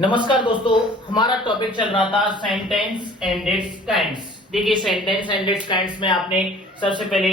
नमस्कार दोस्तों, हमारा टॉपिक चल रहा था सेंटेंस एंड इट्स काइंड्स। देखिए, सेंटेंस एंड इट्स काइंड्स में आपने सबसे पहले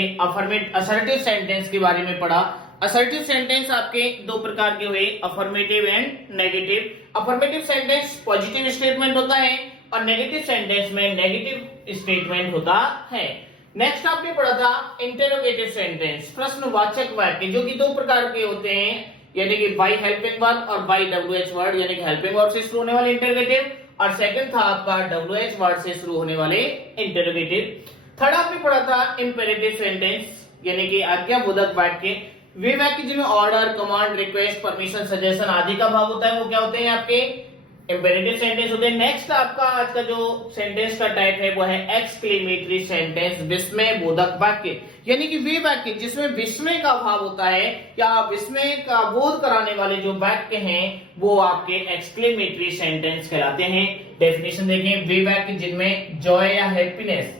असर्टिव सेंटेंस के बारे में पढ़ा। असर्टिव सेंटेंस आपके दो प्रकार के हुए, affirmative and negative. Affirmative sentence positive statement होता है और नेगेटिव सेंटेंस में नेगेटिव स्टेटमेंट होता है। नेक्स्ट आपने पढ़ा था इंटरोगेटिव सेंटेंस, प्रश्नवाचक वाक्य, जो कि दो प्रकार के होते हैं, यानी कि बाई हेल्पिंग वर्ब और बाई WH वर्ड, यानी कि हेल्पिंग वर्ब से शुरू होने वाले इंटरोगेटिव, और सेकंड था आपका WH वर्ड से शुरू होने वाले इंटरोगेटिव। थर्ड आपने पढ़ा था इंपेरेटिव सेंटेंस, यानी कि आज्ञाबोधक वाक्य, वे वाक्य जिनमें order, command, request, permission, suggestion आदि का भाव होता है, वो क्या होते हैं? आपके इंपेरेटिव सेंटेंस होते हैं। नेक्स्ट आपका आज का जो सेंटेंस का टाइप है वो है एक्सक्लेमेटरी सेंटेंस, विस्मय बोधक वाक्य, यानी कि वे वाक्य जिसमें विस्मय का भाव होता है या विस्मय का बोध कराने वाले जो वाक्य हैं वो आपके एक्सक्लेमेटरी सेंटेंस कहलाते हैं। डेफिनेशन देखें, वे वाक्य जिनमें जॉय या हैप्पीनेस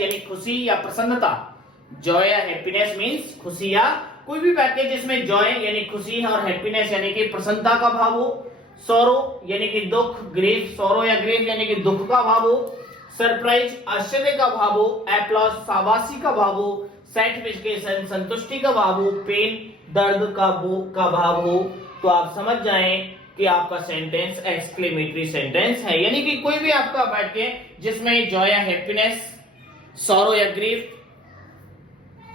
यानी खुशी या प्रसन्नता, जॉय या हैप्पीनेस मींस खुशी, या कोई भी वाक्य जिसमें जॉय यानी खुशी और हैप्पीनेस यानी कि प्रसन्नता का भाव हो, सोरो यानी कि दुख, ग्रीफ, सोरो या ग्रीफ यानी कि दुख का भाव हो, सरप्राइज आश्चर्य का भाव हो, एप्लॉज शाबाशी का भाव हो, सैटिस्फैक्शन संतुष्टि का भाव हो, पेन दर्द का भाव हो, तो आप समझ जाएं कि आपका सेंटेंस एक्सक्लेमेटरी सेंटेंस है। यानी कि कोई भी आपका वाक्य जिसमें जॉय या हैप्पीनेस, सोरो या ग्रीफ,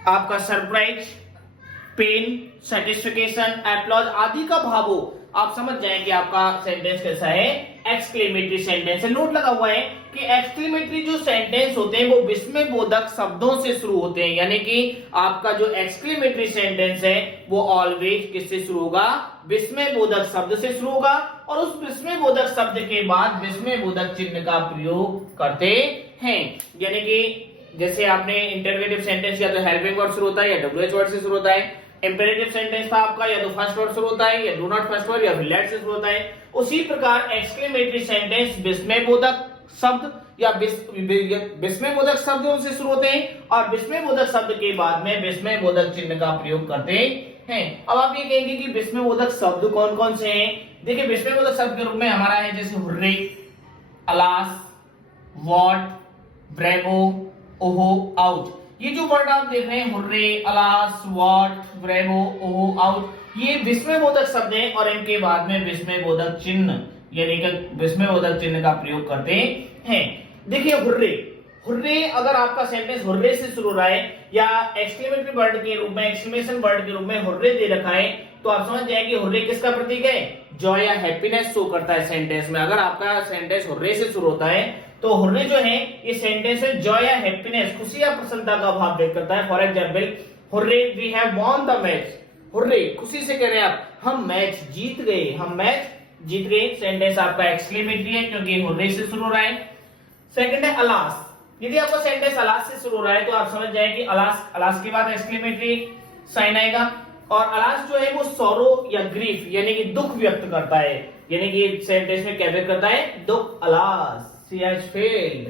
आपका सरप्राइज, पेन, सेटिस्फिकेशन, एप्लॉज आदि का भाव हो, आप समझ जाएंगे आपका सेंटेंस कैसा है, एक्सक्लेमेटरी सेंटेंस है। नोट लगा हुआ है कि एक्सक्लेमेटरी जो सेंटेंस होते हैं वो विस्मय बोधक शब्दों से शुरू होते हैं, यानी कि आपका जो एक्सक्लेमेटरी सेंटेंस है वो ऑलवेज किससे शुरू होगा? विस्मय बोधक शब्द से शुरू होगा, और उस विस्मय बोधक शब्द के बाद विस्मय बोधक चिन्ह का प्रयोग करते हैं। यानी कि जैसे आपने इंटरोगेटिव सेंटेंस या तो हेल्पिंग वर्ड शुरू होता है या WH वर्ड से शुरू होता है, इंपेरेटिव सेंटेंस था आपका या तो फर्स्ट वर्ड शुरू होता है या डू नॉट फर्स्ट वर्ड या फिर लेट से शुरू होता है। उसी प्रकार एक्सक्लेमेटरी सेंटेंस विस्मयबोधक शब्द या विस्मयबोधक शब्दों से शुरू होते हैं और विस्मयबोधक शब्द के बाद में विस्मयबोधक चिन्ह का प्रयोग करते हैं। अब आप ये कहेंगे कि विस्मयबोधक शब्द कौन कौन से हैं? देखिए, विस्मयबोधक शब्द के रूप में हमारा है जैसे हुर्रे, अलास, वॉट, ब्रेवो, ओहो, आउट। ये जो वर्ड आप देख रहे हैं, हुर्रे, अलास, वॉट, ब्रेवो, ओहो, आउट, ये विस्मयबोधक शब्द हैं और इनके बाद में विस्मयबोधक चिन्ह यानी कि विस्मयबोधक चिन्ह का प्रयोग करते हैं। देखिए, हुर्रे अगर आपका सेंटेंस हुर्रे से शुरू रहा है या एक्सक्लेमेटरी वर्ड के रूप में, एक्सक्लेमेशन वर्ड के रूप में हुर्रे दे रखा है, तो आप समझ जाएंगे हुर्रे किसका प्रतीक है? जॉय या हैप्पीनेस शो करता है सेंटेंस में। अगर आपका सेंटेंस हुर्रे से शुरू होता है तो हुर्रे जो है ये सेंटेंस में जॉय या हैप्पीनेस, खुशी या प्रसन्नता का भाव व्यक्त करता है। For example, hurray we have won the match, hurray खुशी से कह रहे हैं आप, हम मैच जीत गए। सेंटेंस आपका एक्सक्लेमेटरी है क्योंकि हुर्रे से शुरू हो रहा है। सेकंड है अलास। यदि आपका सेंटेंस अलास से शुरू हो रहा है तो आप समझ जाए कि अलास के बाद एक्सक्लेमेटरी साइन आएगा, और अलास जो है वो सोरो या ग्रीफ यानी कि दुख व्यक्त करता है, यानी कि सेंटेंस में क्या व्यक्त करता है? दुख। अलास शी हैज फेल्ड,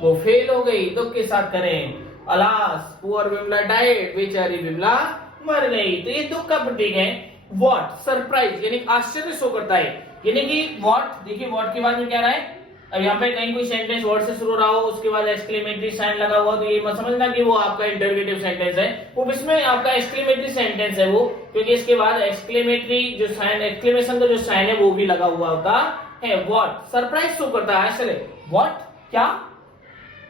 वो फेल हो गई, दुख के साथ करें। अलास पुअर विमला डाइड, बेचारी विमला मर गई, तो ये दुख का प्रतीक है। वॉट, सरप्राइज यानी आश्चर्य शो करता है, यानी कि वॉट, देखिए वॉट के बाद में क्या रहा है? अब यहाँ पे कहीं कोई सेंटेंस वर्ड से शुरू रहा हो उसके बाद एक्सक्लेमेटरी साइन लगा हुआ, तो ये मत समझना कि वो आपका इंटरोगेटिव सेंटेंस है, वो इसमें आपका एक्सक्लेमेटरी सेंटेंस है वो, क्योंकि इसके बाद एक्सक्लेमेटरी जो साइन, एक्सक्लेमेशन का जो साइन है वो भी लगा हुआ होता है। व्हाट, सरप्राइज शो करता है आश्चर्य। व्हाट, क्या?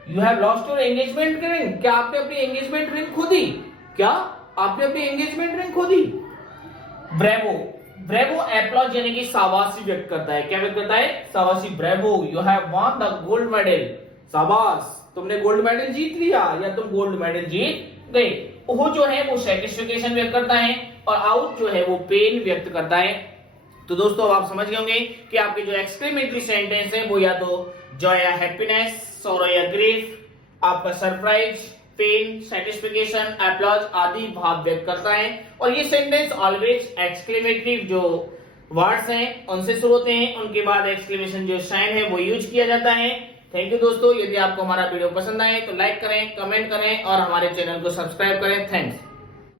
You have lost your engagement ring, क्या आपने अपनी एंगेजमेंट रिंग खो दी? क्या आपने अपनी एंगेजमेंट रिंग खो दी? ब्रेवो एप्लॉज यानी कि शाबाशी व्यक्त करता है। क्या व्यक्त करता है? शाबाशी। Bravo, you have won the gold medal, शाबाश तुमने गोल्ड मेडल जीत लिया या तुम गोल्ड मेडल जीत गए। ओहो जो है वो सैटिस्फैक्शन व्यक्त करता है, और आउट जो है वो पेन व्यक्त करता है। तो दोस्तों आप समझ गए होंगे कि आपके जो एक्सक्लेमेटरी सेंटेंस है वो या तो जॉय या हैप्पीनेस, सोरो या ग्रीफ, आपका सरप्राइज, पेन, सेटिस्फिकेशन, एप्लॉज आदि भाव व्यक्त करता है। और ये सेंटेंस ऑलवेज एक्सक्लेमेटरी जो वर्ड्स हैं उनसे शुरू होते हैं, उनके बाद एक्सक्लेमेशन जो साइन है वो यूज किया जाता है। थैंक यू दोस्तों, यदि आपको हमारा वीडियो पसंद आए तो लाइक करें, कमेंट करें और हमारे चैनल को सब्सक्राइब करें। थैंक्स।